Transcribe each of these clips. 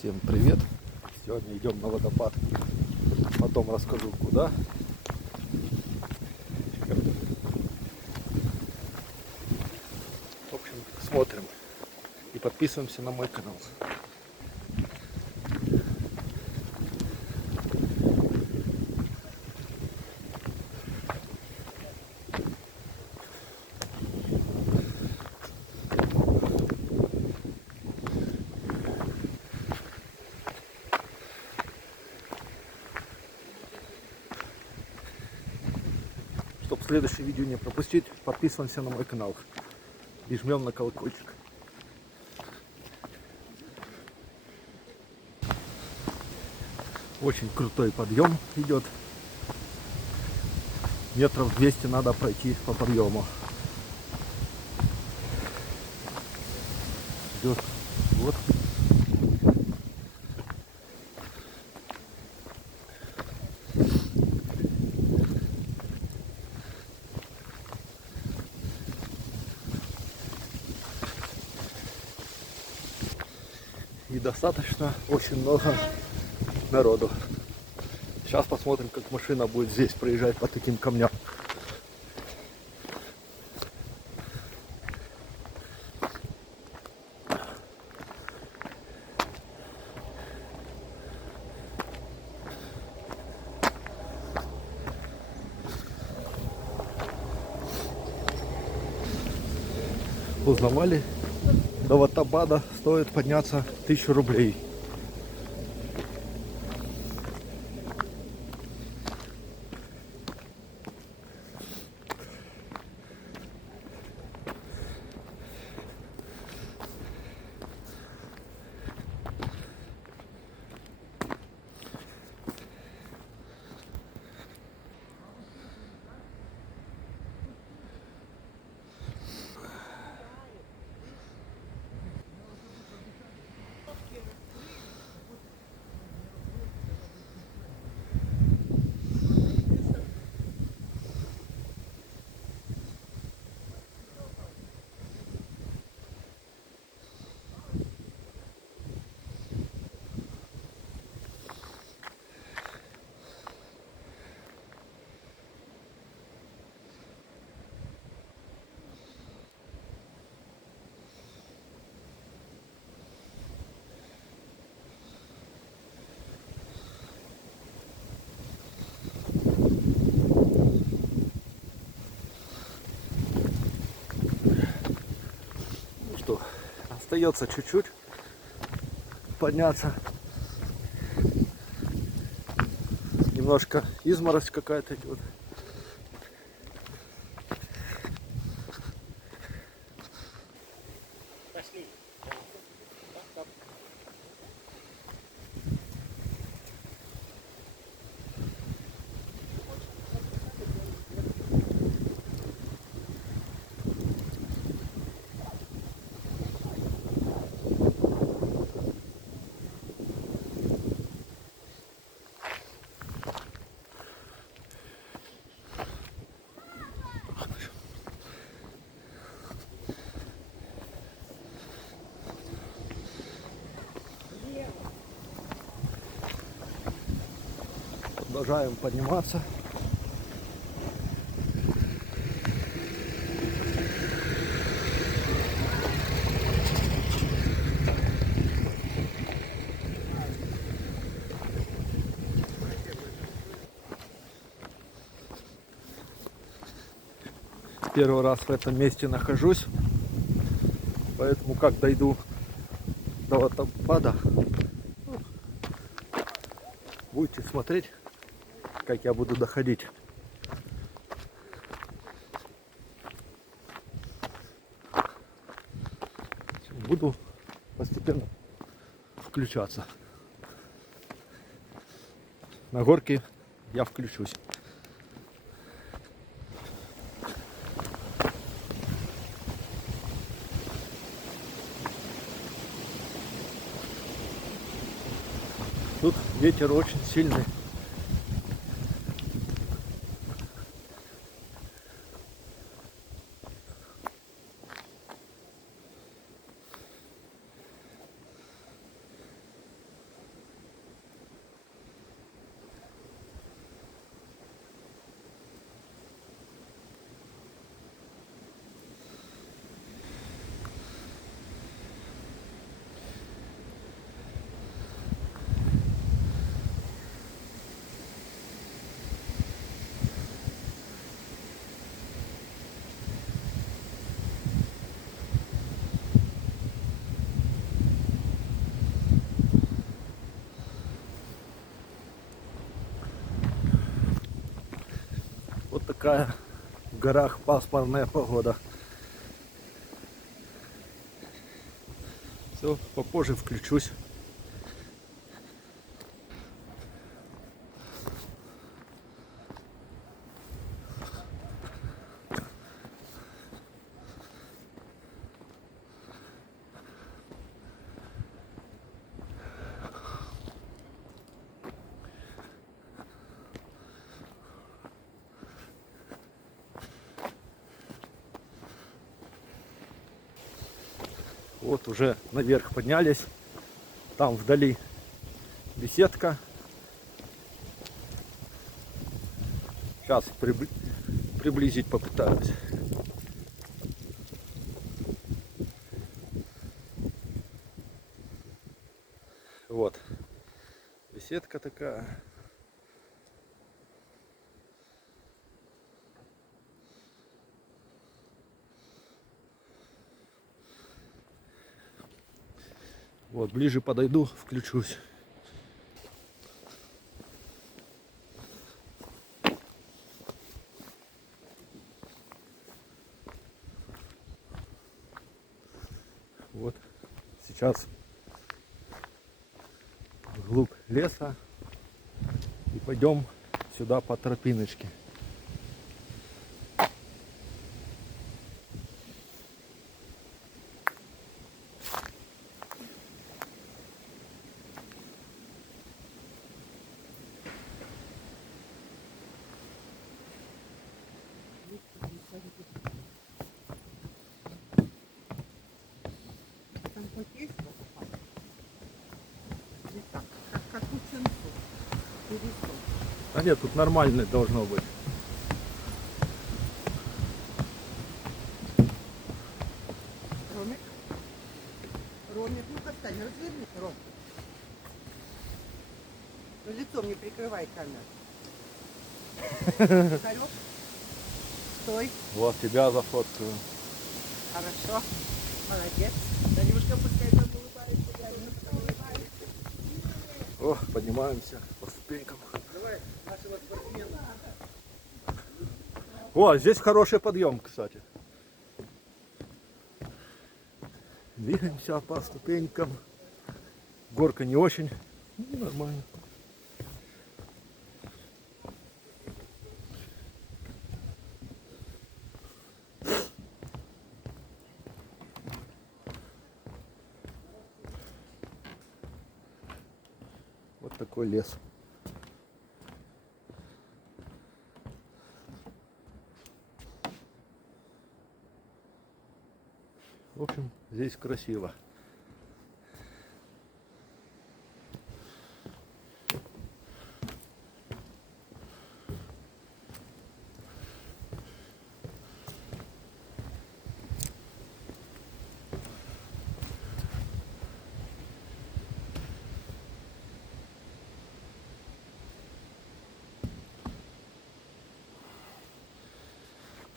Всем привет! Сегодня идем на водопад. Потом расскажу куда. В общем, смотрим и подписываемся на мой канал. Чтобы следующее видео не пропустить, подписываемся на мой канал и жмем на колокольчик. Очень крутой подъем идет. Метров 200 надо пройти по подъему. Идет. Вот. И достаточно очень много народу. Сейчас посмотрим, как машина будет здесь проезжать по таким камням. Узнавали, до водопада стоит подняться 1000 рублей. Остается чуть-чуть подняться. Немножко изморозь какая-то идет. Продолжаем подниматься. Первый раз в этом месте нахожусь, поэтому как дойду до водопада, будете смотреть, как я буду доходить. Буду постепенно включаться. На горке я включусь. Тут ветер очень сильный. такая в горах пасмурная погода. Все, попозже включусь. Вот уже наверх поднялись. Там вдали беседка. Сейчас приблизить попытаюсь. Вот. Беседка такая. Вот, ближе подойду, включусь. Вот, сейчас вглубь леса и пойдем сюда по тропиночке. Там хоть есть водопад? Или так, как у Цинцу, пересох. А нет, тут нормально должно быть. Ромик? Ромик, ну-ка встань, разверни, Ром. Ну, лицом не прикрывай камеру. Вперед. Стой. Вот тебя зафоткаю. Хорошо. Молодец. Танюшка, пускай там улыбается. Танюшка улыбается. О, поднимаемся по ступенькам. Давай, нашего спортсмена. О, здесь хороший подъем, кстати. Двигаемся по ступенькам. Горка не очень. Ну, нормально. Вот такой лес. В общем, здесь красиво.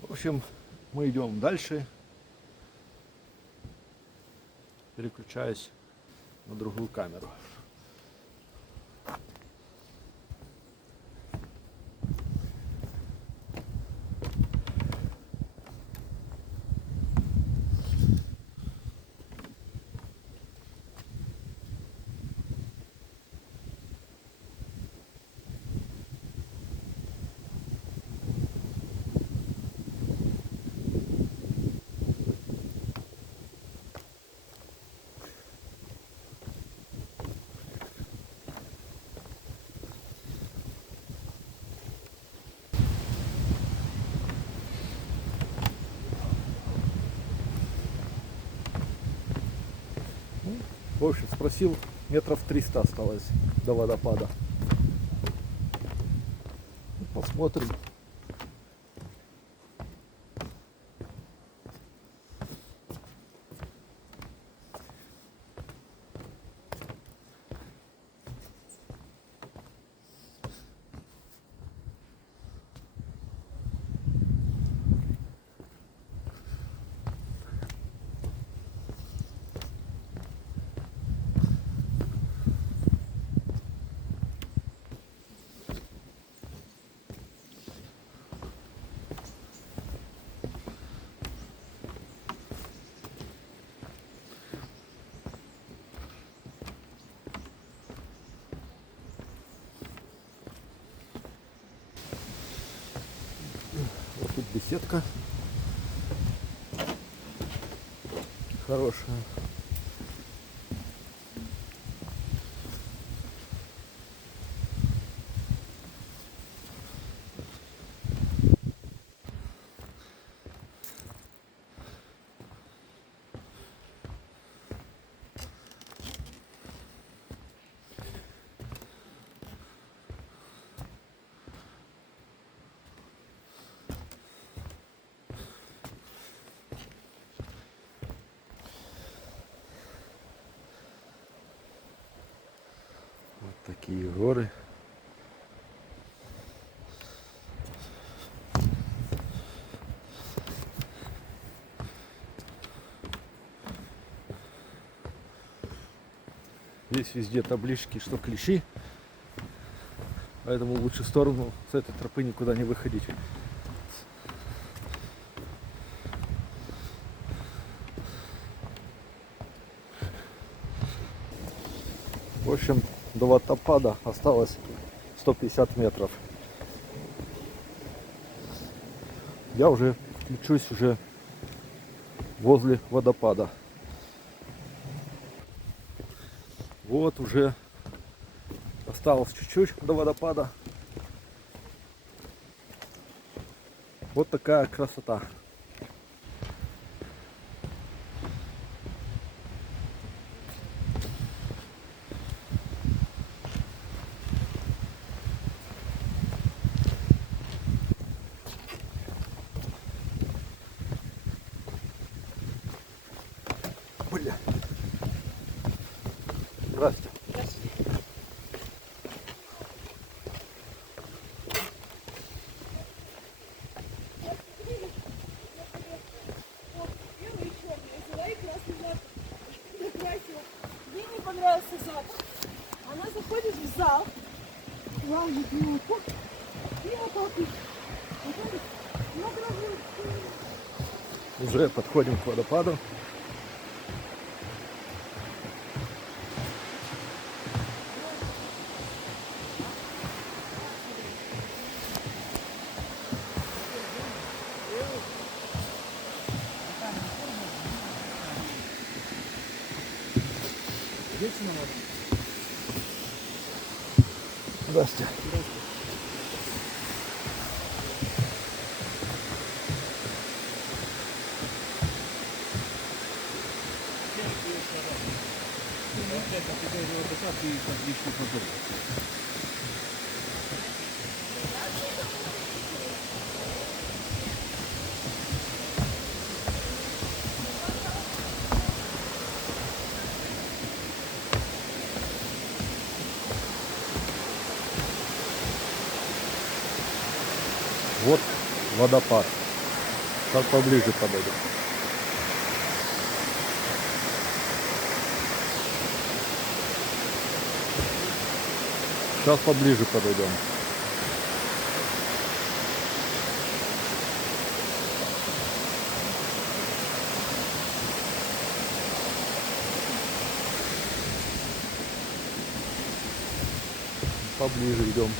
В общем, мы идем дальше. Переключаюсь на другую камеру. В общем, спросил, метров 300 осталось до водопада. Посмотрим. беседка. Хорошая. Вот такие горы. Здесь везде таблички, что клещи. Поэтому лучше в сторону с этой тропы никуда не выходить. В общем, до водопада осталось 150 метров. Я уже включусь уже возле водопада. Вот уже осталось чуть-чуть до водопада. Вот такая красота. Бля. Здрасте. Ей не понравился запах. Она заходит в зал, лазит в руку и вот так вот заходит на траву. Уже подходим к водопаду. Здрасте. Вот водопад. Сейчас поближе подойдем. Сейчас поближе подойдем. Поближе идем.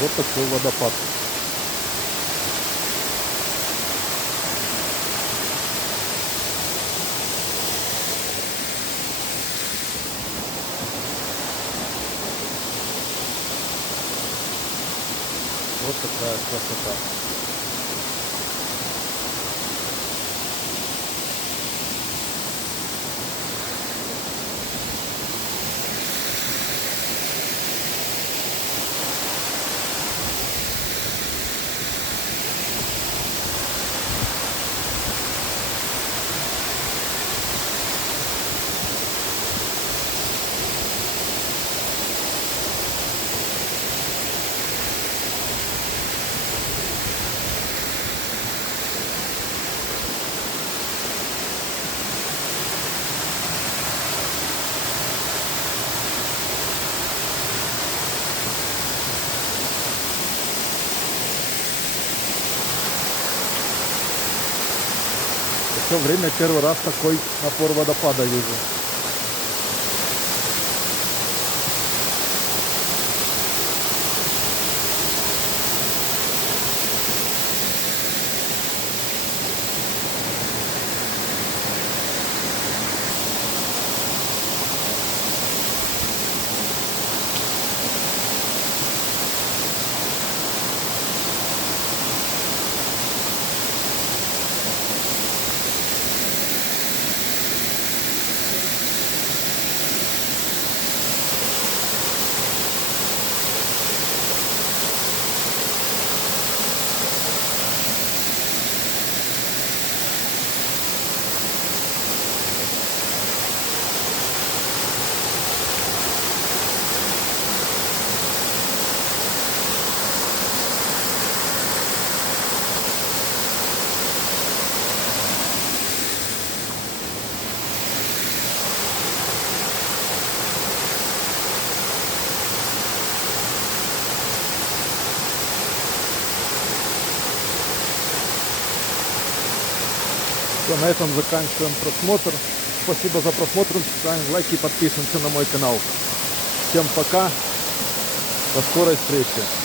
Вот такой водопад. Вот такая красота. все время первый раз такой напор водопада вижу. Все, на этом заканчиваем просмотр. Спасибо за просмотр. Ставим лайки и подписываемся на мой канал. Всем пока. До скорой встречи.